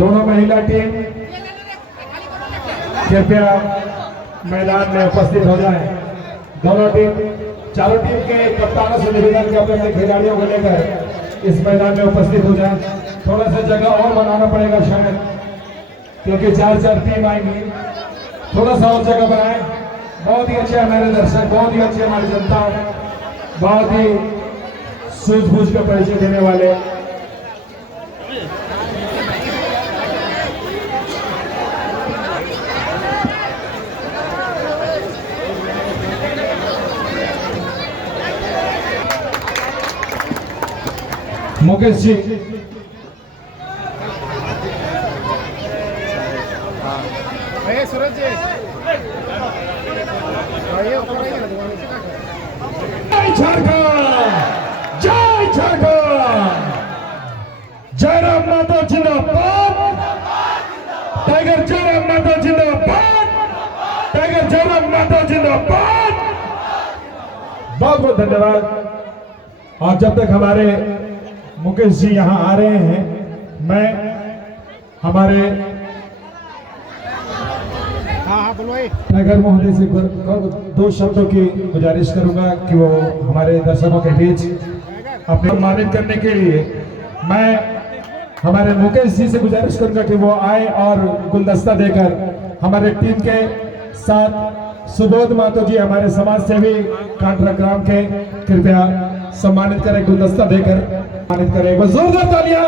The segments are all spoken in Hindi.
दोनों महिला टीम कृपया मैदान में उपस्थित हो जाएं। दोनों टीम, चारों टीम के कप्तानों से निवेदन के अपने खिलाड़ियों को लेकर इस मैदान में उपस्थित हो जाएं। थोड़ा सा जगह और बनाना पड़ेगा शायद, क्योंकि चार टीम आएंगी। थोड़ा सा और जगह बनाएं। बहुत ही अच्छे हमारे दर्शक, बहुत ही अच्छे हमारी जनता, बहुत ही सूझबूझ का परिचय देने वाले। मुकेश जी, सूरज जी, जय झारखंड, जय झारखंड, जयराम माता जिंदाबाद, टाइगर जयराम माता जिंदाबाद, टाइगर जयराम माता जिंदाबाद। बहुत बहुत धन्यवाद। और जब तक हमारे मुकेश जी यहाँ आ रहे हैं, मैं हमारे टाइगर महोदय से दो शब्दों की गुजारिश करूंगा कि वो हमारे दर्शकों के बीच अपने सम्मानित करने के लिए मैं हमारे मुकेश जी से गुजारिश करूंगा कि वो आए और गुलदस्ता देकर हमारे टीम के साथ सुबोध मातो जी, हमारे समाज सेवी कांटरा ग्राम के, कृपया सम्मानित करें, गुलदस्ता देकर सम्मानित करें। वो जोरदार तालियां।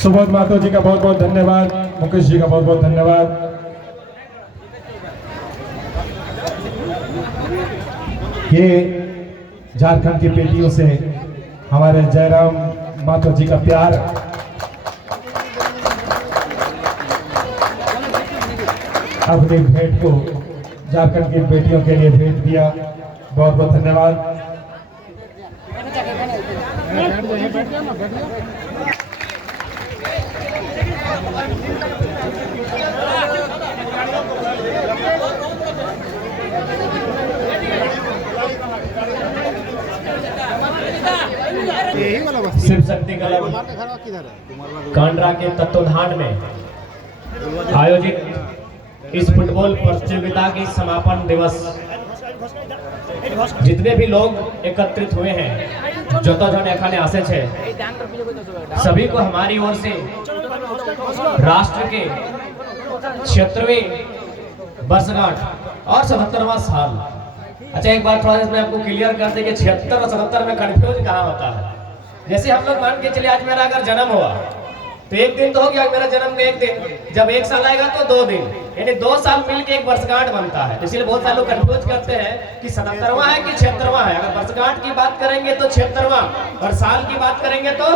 सुबोध मातो जी का बहुत बहुत धन्यवाद, मुकेश जी का बहुत बहुत धन्यवाद। ये झारखंड की बेटियों से हमारे जयराम मातो जी का प्यार, अपनी भेंट को झारखंड की बेटियों के लिए भेंट दिया। बहुत बहुत धन्यवाद। शिव शक्ति क्लब कांड्रा के तत्वाधान में आयोजित इस फुटबॉल प्रतियोगिता की समापन दिवस, जितने भी लोग एकत्रित हुए हैं, जो जन एखाने आसे छे, सभी को हमारी ओर से राष्ट्र के 76वें वर्षगांठ और 77वां साल। अच्छा, एक बार थोड़ा इसमें आपको क्लियर कर दे कि 76 और 77 में कंफ्यूज कहाँ होता है। जैसे हम लोग मान के चले, आज मेरा अगर जन्म हुआ तो एक दिन तो हो गया, मेरा जन्म का एक दिन, जब एक साल आएगा तो 2 दिन, यानी 2 साल मिलके एक वर्षगांठ बनता है। इसलिए बहुत सारे लोग कंफ्यूज करते हैं कि 77वां है कि 76वां है। अगर वर्षगांठ की बात करेंगे तो 76वां, और साल की बात करेंगे तो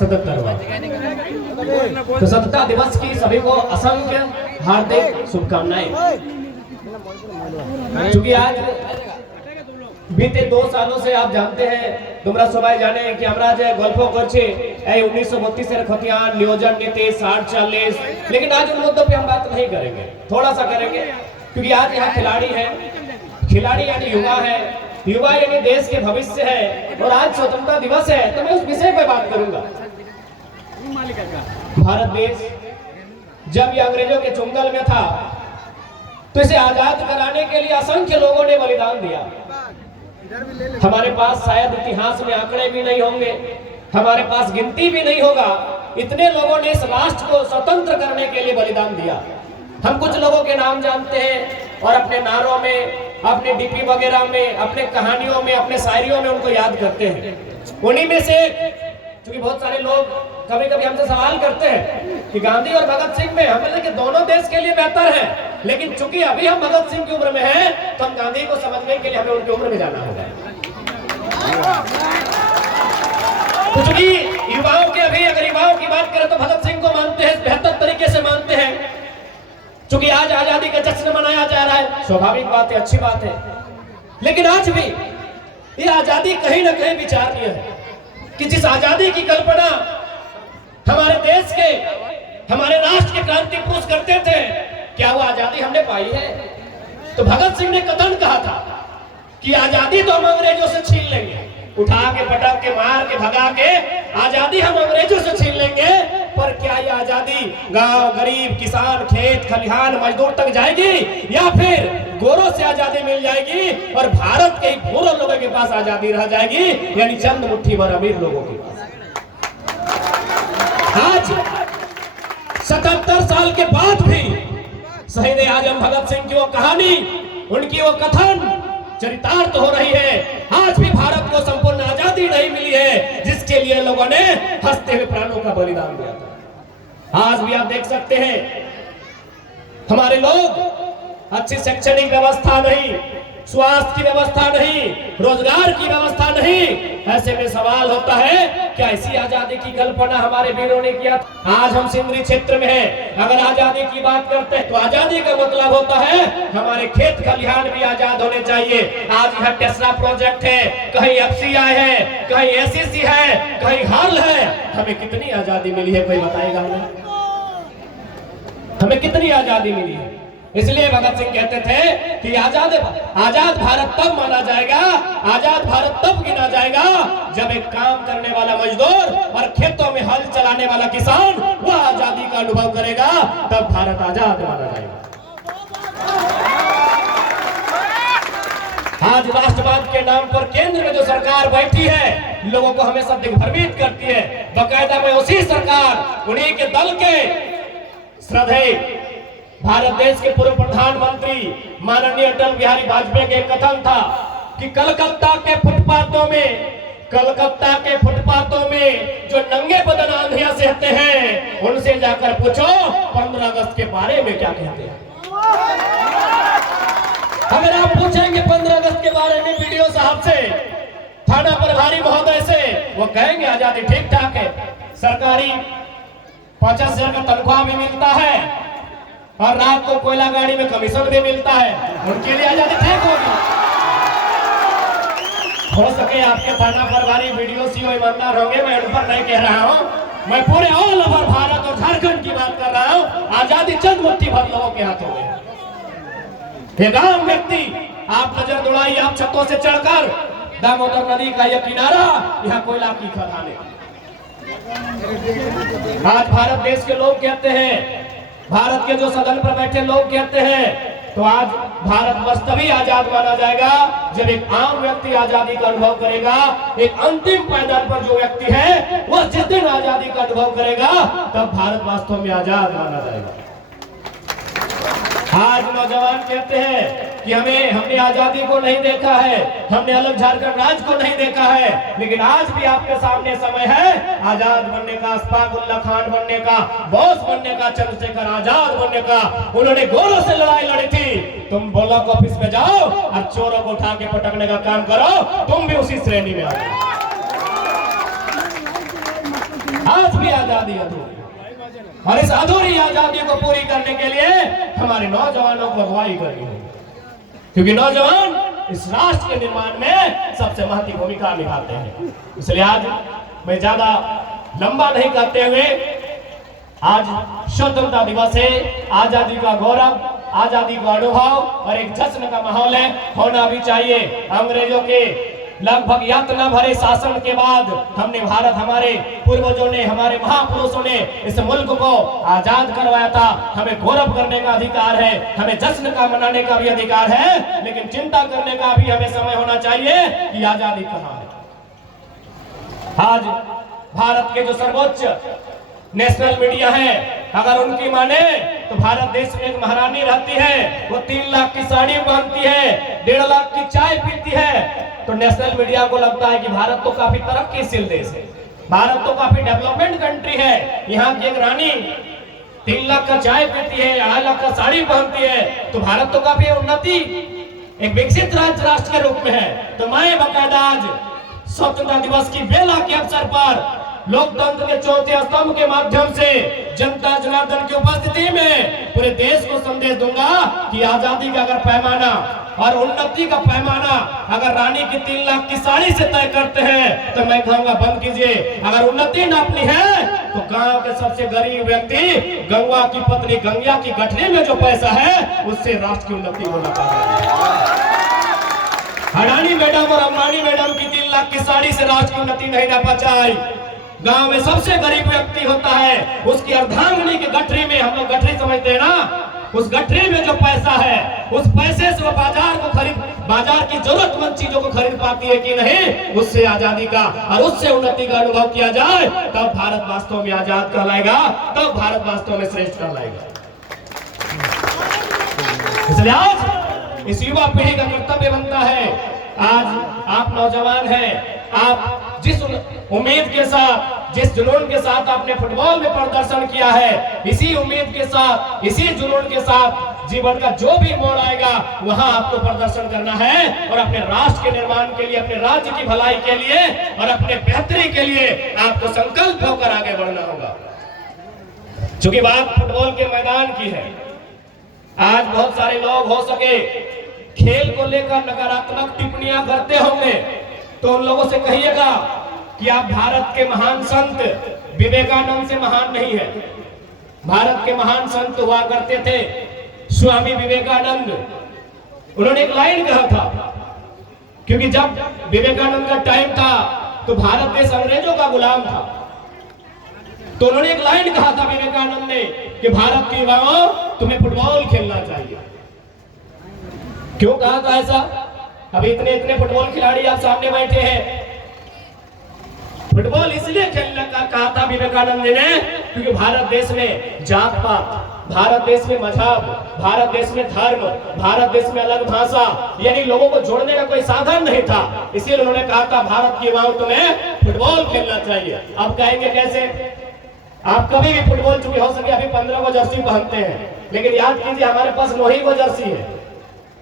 77वां। तो स्वतंत्रता दिवस की सभी को असंख्य हार्दिक शुभकामनाएं। क्योंकि आज बीते 2 सालों से आप जानते हैं, তোমরা সবাই জানে कि আমরা যে গল্প করছি এই 1932 এর খতিয়ান, नियोजन नीति 60-40, लेकिन आज उन मुद्दों पे हम बात नहीं करेंगे, थोड़ा सा करेंगे। क्योंकि आज यहाँ खिलाड़ी हैं, खिलाड़ी यानी युवा है, युवा यानी देश के भविष्य है, और आज स्वतंत्रता दिवस है तो मैं उस विषय पर बात करूंगा। भारत देश जब ये अंग्रेजों के चुंगल में था तो इसे आजाद कराने के लिए असंख्य लोगों ने बलिदान दिया। हमारे पास शायद इतिहास में आंकड़े भी नहीं होंगे, हमारे पास गिनती भी नहीं होगा, इतने लोगों ने इस राष्ट्र को स्वतंत्र करने के लिए बलिदान दिया। हम कुछ लोगों के नाम जानते हैं और अपने नारों में, अपने डीपी वगैरह में, अपने कहानियों में, अपने शायरियों में उनको याद करते हैं। उन्हीं में से, क्योंकि बहुत सारे लोग कभी कभी हमसे सवाल करते हैं कि गांधी और भगत सिंह में, हम बोले कि दोनों देश के लिए बेहतर है, लेकिन चूंकि अभी हम भगत सिंह की उम्र में हैं तो हम गांधी को समझने के लिए हमें उनकी उम्र में जाना होगा। तो चूंकि युवाओं के, अभी अगर युवाओं की बात करें तो भगत सिंह को मानते हैं, बेहतर तरीके से मानते हैं। चूंकि आज आजादी का जश्न मनाया जा रहा है, स्वाभाविक बात है, अच्छी बात है, लेकिन आज भी ये आजादी कहीं ना कहीं विचारणीय है कि जिस आजादी की कल्पना हमारे देश के, हमारे राष्ट्र के क्रांति पुरुष करते थे, क्या वो आजादी हमने पाई है? तो भगत सिंह ने कथन कहा था कि आजादी तो हम अंग्रेजों से छीन लेंगे, उठा के, पटक के, मार के, भगा के आजादी हम अंग्रेजों से छीन लेंगे, गांव गरीब किसान खेत खलिहान मजदूर तक जाएगी या फिर गोरों से आजादी मिल जाएगी और भारत के गोरों लोगों के पास आजादी रह जाएगी, यानी चंद मुट्ठी भर अमीर लोगों के पास। आज 77 साल के बाद भी शहीद आजम भगत सिंह की वो कहानी, उनकी वो कथन चरितार्थ हो रही है। आज भी भारत को संपूर्ण आजादी नहीं मिली है जिसके लिए लोगों ने हंसते हुए प्राणों का बलिदान दिया था। आज भी आप देख सकते हैं हमारे लोग, अच्छी शैक्षणिक व्यवस्था नहीं, स्वास्थ्य की व्यवस्था नहीं, रोजगार की व्यवस्था नहीं। ऐसे में सवाल होता है क्या ऐसी आजादी की कल्पना हमारे वीरों ने किया? आज हम सिंदरी क्षेत्र में हैं, अगर आजादी की बात करते हैं तो आजादी का मतलब होता है हमारे खेत खलिहान भी आजाद होने चाहिए। आज यहाँ टेस्ला प्रोजेक्ट है, कहीं एफसीआई है, कहीं एसीसी है, कहीं हाल है। हमें कितनी आजादी मिली है, कोई बताएगा हमें कितनी आजादी मिली है? इसलिए भगत सिंह कहते थे कि आजाद भारत तब माना जाएगा, आजाद भारत तब गिना जाएगा जब एक काम करने वाला मजदूर और खेतों में हल चलाने वाला किसान वह आजादी का अनुभव करेगा, तब भारत आजाद माना जाएगा। आज राष्ट्रवाद के नाम पर केंद्र में जो सरकार बैठी है लोगों को हमेशा दिग्भ्रमित करती है। बाकायदा में उसी सरकार, उन्हीं के दल के श्रद्धेय भारत देश के पूर्व प्रधानमंत्री माननीय अटल बिहारी वाजपेयी के कथन था कि कलकत्ता के फुटपाथों में जो नंगे बदन आंधियां सहते हैं उनसे जाकर पूछो 15 अगस्त के बारे में क्या कहते हैं। अगर आप पूछेंगे 15 अगस्त के बारे में वीडियो साहब से, थाना प्रभारी महोदय से, वो कहेंगे आजादी ठीक ठाक है, सरकारी 50,000 का तनख्वाह भी मिलता है और रात को कोयला गाड़ी में कमीशन भी मिलता है, उनके लिए आजादी ठीक होगी। हो सके आपके थाना प्रभारी वीडियो सीओ ईमानदार होंगे, मैं उन पर नहीं कह रहा हूं, मैं पूरे ऑल ओवर भारत और झारखंड की बात कर रहा हूं। आजादी चंद मुट्ठी भर लोगों के हाथों में। एक आम व्यक्ति, आप नजर दौड़ाइए, आप छतों से चढ़कर दामोदर नदी का यह किनारा, यहाँ कोयला की खदानें। आज भारत देश के लोग कहते हैं, भारत के जो सदन पर बैठे लोग कहते हैं, तो आज भारत वर्ष तभी आजाद माना जाएगा जब एक आम व्यक्ति आजादी का अनुभव करेगा। एक अंतिम पायदान पर जो व्यक्ति है वह जिस दिन आजादी का अनुभव करेगा तब भारत वास्तव में आजाद माना जाएगा। आज नौजवान कहते हैं कि हमने आजादी को नहीं देखा है, हमने अलग झारखंड राज्य को नहीं देखा है, लेकिन आज भी आपके सामने समय है आजाद बनने का, अशफाकुल्लाह खान बनने का, बोस बनने का, चंद्रशेखर आजाद बनने का। उन्होंने गोरों से लड़ाई लड़ी थी। तुम ब्लॉक ऑफिस में जाओ और चोरों को उठा के पटकने का काम करो, तुम भी उसी श्रेणी में आओ। आज भी आजादी अधूरी, और इस अधूरी आजादी को पूरी करने के लिए हमारे नौजवानों को अगुवाई करनी होगी, क्योंकि नौजवान इस राष्ट्र के निर्माण में सबसे महत्वपूर्ण भूमिका निभाते हैं। इसलिए आज मैं ज्यादा लंबा नहीं करते हुए, आज स्वतंत्रता दिवस है, आजादी का गौरव, आजादी का अनुभव और एक जश्न का माहौल है, होना भी चाहिए। अंग्रेजों के लगभग यातना भरे शासन के बाद हमने भारत, हमारे पूर्वजों ने, हमारे महापुरुषों ने इस मुल्क को आजाद करवाया था। हमें गौरव करने का अधिकार है, हमें जश्न का मनाने का भी अधिकार है, लेकिन चिंता करने का भी हमें समय होना चाहिए कि आजादी कहां है। आज भारत के जो सर्वोच्च नेशनल मीडिया है, अगर उनकी माने तो भारत देश में एक महारानी रहती है, वो 3 लाख की साड़ी पहनती है, 1.5 लाख की चाय पीती है, तो नेशनल मीडिया को लगता है कि भारत तो काफी तरक्कीशील देश है, भारत तो काफी डेवलपमेंट कंट्री है। यहाँ की एक रानी 3 लाख का चाय पीती है, 2.5 लाख का साड़ी पहनती है, तो भारत तो काफी उन्नति, एक विकसित राष्ट्र के रूप में है। तो मैं बाकायदा आज स्वतंत्रता दिवस की बेला के अवसर पर लोकतंत्र के चौथे स्तंभ के माध्यम से जनता जनार्दन की उपस्थिति में पूरे देश को संदेश दूंगा कि आजादी का अगर पैमाना और उन्नति का पैमाना अगर रानी की 3 लाख की साड़ी से तय करते हैं तो मैं कहूंगा बंद कीजिए। अगर उन्नति नापनी है तो गांव के सबसे गरीब व्यक्ति, गंगा की पत्नी गंगा की गठरी में जो पैसा है उससे राष्ट्र की उन्नति होना चाहिए। अडानी मैडम और अंबानी मैडम की 3 लाख की साड़ी से राष्ट्र की उन्नति नहीं ना पाई। गांव में सबसे गरीब व्यक्ति होता है, उसकी अर्धांगिनी की गठरी उस गठरी में जो पैसा है, उस पैसे से वो बाजार की जरूरतमंद चीजों को खरीद पाती है कि नहीं, उससे आजादी का और उससे उन्नति का अनुभव किया जाए, तब भारत वास्तव में आजाद कहलाएगा, तब भारत वास्तव में श्रेष्ठ कहलाएगा। इसलिए आज इस युवा पीढ़ी का कर्तव्य बनता है, आज आप नौजवान हैं, आप जिस उम्मीद के साथ, जिस जुनून के साथ आपने फुटबॉल में प्रदर्शन किया है, इसी उम्मीद के साथ, इसी जुनून के साथ जीवन का जो भी मोड़ आएगा वहां आपको प्रदर्शन करना है और अपने राष्ट्र के निर्माण के लिए, अपने राज्य की भलाई के लिए और अपने बेहतरी के लिए आपको संकल्प होकर आगे बढ़ना होगा। चूंकि बात फुटबॉल के मैदान की है, आज बहुत सारे लोग हो सके खेल को लेकर नकारात्मक टिप्पणियां करते होंगे, तो उन लोगों से कहिएगा कि आप भारत के महान संत विवेकानंद से महान नहीं है। भारत के महान संत हुआ करते थे स्वामी विवेकानंद। उन्होंने एक लाइन कहा था, क्योंकि जब विवेकानंद का टाइम था तो भारत देश अंग्रेजों का गुलाम था, तो उन्होंने एक लाइन कहा था विवेकानंद ने कि भारत के युवाओं तुम्हें फुटबॉल खेलना चाहिए। क्यों कहा था ऐसा? अभी इतने फुटबॉल खिलाड़ी आप सामने बैठे हैं, फुटबॉल इसलिए खेलने का कहा था विवेकानंद ने क्योंकि भारत देश में जात पात, भारत देश में मजहब, भारत देश में धर्म, भारत देश में अलग भाषा, यानी लोगों को जोड़ने का कोई साधन नहीं था। इसीलिए उन्होंने कहा था भारत के युवाओं तुम्हें फुटबॉल खेलना चाहिए। अब कहेंगे कैसे? आप कभी भी फुटबॉल, चूंकि हो सके अभी 15 को जर्सी पहनते हैं, लेकिन याद कीजिए हमारे पास 9 ही को जर्सी है।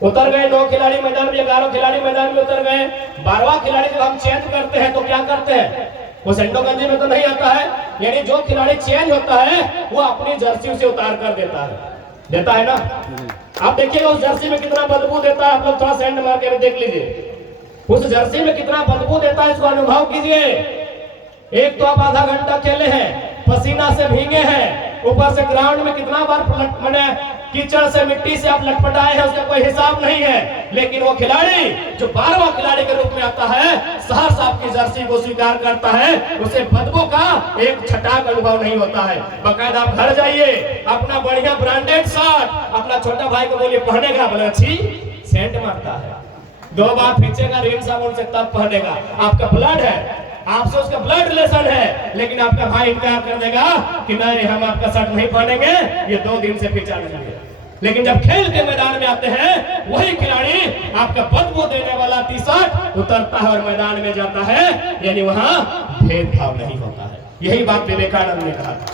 उतर गए 9 खिलाड़ी मैदान में, 11 खिलाड़ी मैदान में उतर गए, 12वां खिलाड़ी जब हम चेंज करते हैं तो क्या करते हैं? वो सेंडो गंजी में तो नहीं आता है, यानी जो खिलाड़ी चेंज होता है वो अपनी जर्सी उसे उतार कर देता है ना। आप देखिए उस जर्सी में कितना बदबू देता है, आप लोग थोड़ा सेंड मार के देख लीजिए उस जर्सी में कितना बदबू देता है, इसको अनुभव कीजिए। एक तो आप आधा घंटा खेले हैं, पसीना से भीगे हैं, ऊपर से ग्राउंड में कितना बार कीचड़ से, मिट्टी से आप लटपटाए हैं, उसका कोई हिसाब नहीं है। लेकिन वो खिलाड़ी जो 12वां खिलाड़ी के रूप में आता है, सहर्ष आपकी जर्सी को स्वीकार करता है, उसे बदबू का एक छटाक अनुभव नहीं होता है। बकायदा आप घर जाइए, अपना बढ़िया ब्रांडेड शर्ट अपना छोटा भाई को बोलिए पहनेगा, बोले अच्छी सेंट मारता है, 2 बार खींचेगा रिन साबुन से तब पहनेगा। आपका ब्लड है, आपसे उसका ब्लड रिलेशन है, लेकिन आपका भाई इनकार कर देगा कि नहीं हम आपका शर्ट नहीं पहनेंगे, ये 2 दिन से पीछा नहीं है। लेकिन जब खेल के मैदान में आते हैं, वही खिलाड़ी आपका बदबू देने वाला टी-शर्ट उतरता है और मैदान में जाता है, यानी वहां भेदभाव नहीं होता है। यही बात विवेकानंद ने कहा था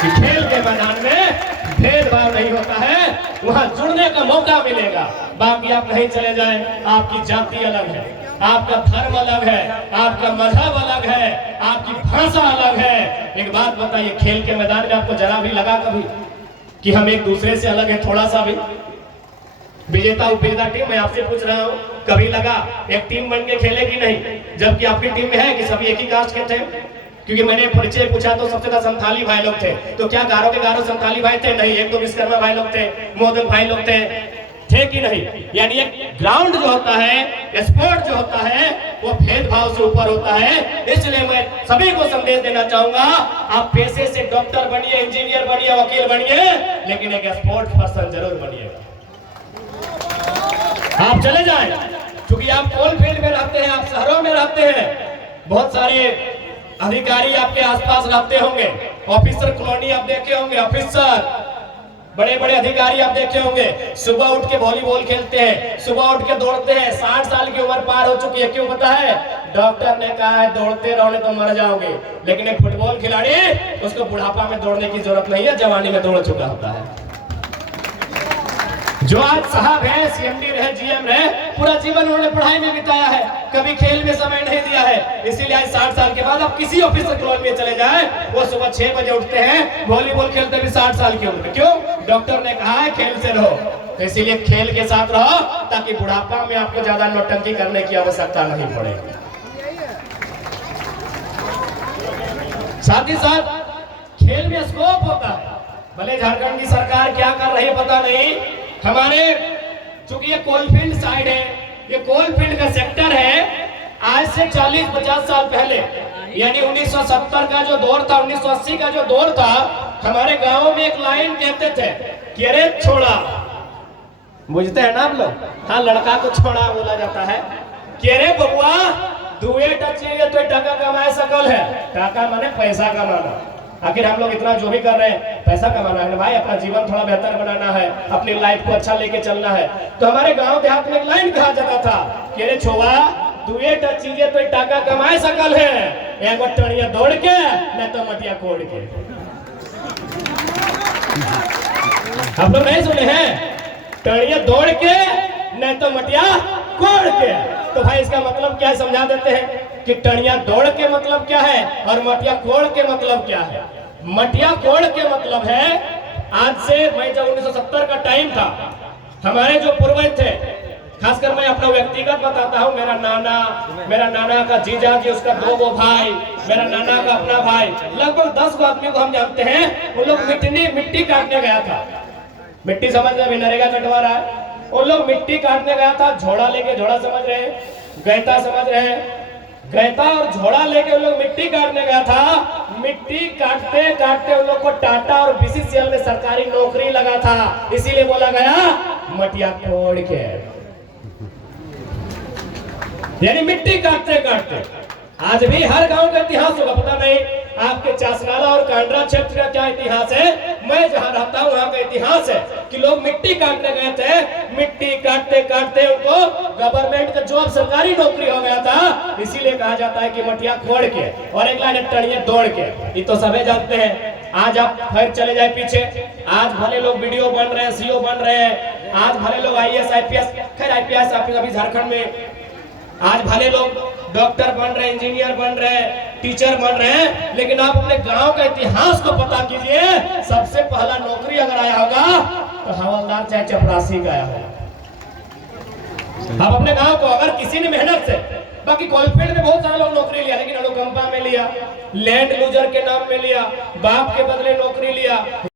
कि खेल के मैदान में भेदभाव नहीं होता है, वहां जुड़ने का मौका मिलेगा। बाकी आप नहीं चले जाए, आपकी जाति अलग है, आपका धर्म अलग है, आपका मजहब अलग है, आपकी भाषा अलग है। एक बात बताइए, खेल के मैदान में आपको जरा भी लगा कभी कि हम एक दूसरे से अलग है? थोड़ा सा भी? विजेता उपविजेता टीम, मैं आपसे पूछ रहा हूँ, कभी लगा एक टीम बन के खेले कि नहीं? जबकि आपकी टीम में है कि सभी एक ही कास्ट के थे? क्योंकि मैंने परिचय पूछा तो सबसे ज्यादा संथाली भाई लोग थे। तो क्या गारों के गारों संथाली भाई थे? नहीं, 1-2 विश्वकर्मा भाई लोग थे, मोदक भाई लोग थे कि नहीं? यानी एक ग्राउंड जो होता है, स्पोर्ट जो होता है, वो भेदभाव से ऊपर होता है। इसलिए मैं सभी को संदेश देना चाहूंगा, आप पेशे से डॉक्टर बनिए, इंजीनियर बनिए, वकील बनिए, लेकिन एक स्पोर्ट्स पर्सन जरूर बनिएगा। आप चले जाएं, क्योंकि आप कोल फील्ड में रहते हैं, आप शहरों में रहते हैं, बहुत सारे अधिकारी आपके आसपास रहते होंगे, ऑफिसर कॉलोनी आप देखे होंगे, ऑफिसर बड़े बड़े अधिकारी आप देखे होंगे, सुबह उठ के वॉलीबॉल खेलते हैं, सुबह उठ के दौड़ते हैं। 60 साल की उम्र पार हो चुकी है, क्यों पता है? डॉक्टर ने कहा है दौड़ते रहोगे तो मर जाओगे। लेकिन एक फुटबॉल खिलाड़ी, उसको बुढ़ापा में दौड़ने की जरूरत नहीं है, जवानी में दौड़ चुका होता है। जो आज साहब है, सीएमडी रहे, जीएम रहे, पूरा जीवन उन्होंने पढ़ाई में बिताया है, कभी खेल में समय नहीं दिया है। इसीलिए आज 60 साल के बाद आप किसी ऑफिसर कॉलोनी में चले जाए, वो सुबह 6 बजे उठते हैं, वॉलीबॉल खेलते भी 60 साल की उम्र में। क्यों? डॉक्टर ने कहा है खेल से रहो, तो इसीलिए खेल के साथ रहो, ताकि बुढ़ापा में आपको ज्यादा नौटंकी करने की आवश्यकता नहीं पड़े। साथ ही साथ खेल में स्कोप होता है। भले झारखंड की सरकार क्या कर रही है पता नहीं, हमारे चूंकि ये कोलफील्ड साइड है, ये कोलफील्ड का सेक्टर है, आज से 40-50 साल पहले, यानी 1970 का जो दौर था, 1980 का जो दौर था, हमारे गांव में एक लाइन कहते थे कि अरे छोड़ा, बुझते हैं ना आप लोग? हाँ, लड़का को छोड़ा बोला जाता है कि अरे बबुआ दुए टचिए तो टका कमाए सकल है। टका माने पैसा कमाना। आखिर हम लोग इतना जो भी कर रहे हैं पैसा कमाना है भाई, अपना जीवन थोड़ा बेहतर बनाना है, अपनी लाइफ को अच्छा लेके चलना है। तो हमारे गांव देहात में एक लाइन कहा जाता था कि अरे छोवा दुए टचिए तो टका कमाए सकल है, एक बार टणिया दौड़ के न तो मटिया कोड़ के। आप लोग नहीं सुने हैं? टणिया दौड़ के नहीं तो मटिया कोड़ के। तो भाई इसका मतलब क्या है समझा देते हैं कि टणिया दौड़ के मतलब क्या है और मटिया कोड़ के मतलब क्या है। मटिया कोड़ के मतलब है, आज से मैं जब 1970 का टाइम था, हमारे जो पूर्वज थे, खासकर मैं अपना व्यक्तिगत बताता हूँ, मेरा नाना का जीजा जी, उसका 2 भाई, मेरा नाना का अपना भाई, लगभग 10 आदमी को हम जानते हैं। वो लोग मिट्टी काटने गया था। मिट्टी समझ रहे, नरेगा कटवा रहा है, वो लोग मिट्टी काटने गया था। झोड़ा लेके, झोड़ा समझ रहे हैं, गैता समझ रहे हैं, गैता और झोड़ा लेके वो लोग मिट्टी काटने गया था। मिट्टी काटते काटते उन लोग को टाटा और बीसीसीएल में सरकारी नौकरी लगा था, इसीलिए बोला गया मटिया कोड़ के। यानी मिट्टी काटते काटते। आज भी हर गांव का इतिहास होगा, पता नहीं आपके चासनाला और कांड्रा क्षेत्र का क्या इतिहास है। मैं जहां रहता हूं वहां का इतिहास है कि लोग मिट्टी काटने गए थे, मिट्टी काटते काटते उनको गवर्नमेंट का जॉब, सरकारी नौकरी हो गया था, इसीलिए कहा जाता है कि मटिया खोड़ के। और एक लाइन टणिया दौड़ के, ये तो सभी जानते हैं। आज आप फिर चले जाए पीछे, आज भले लोग वीडियो बन रहे हैं, सीओ बन रहे हैं, आज भले लोग आईएएस आईपीएस, खैर आईपीएस अभी झारखंड में, आज भले लोग डॉक्टर बन रहे, इंजीनियर बन रहे, टीचर बन रहे हैं, लेकिन आप अपने गांव का इतिहास को पता कीजिए। सबसे पहला नौकरी अगर आया होगा तो हवलदार चाहे चपरासी का आया होगा। आप अपने गांव को, अगर किसी ने मेहनत से, बाकी कोलफील्ड में बहुत सारे लोग नौकरी लिया, लेकिन अनुकंपा में लिया, लैंड लूजर के नाम में लिया, बाप के बदले नौकरी लिया।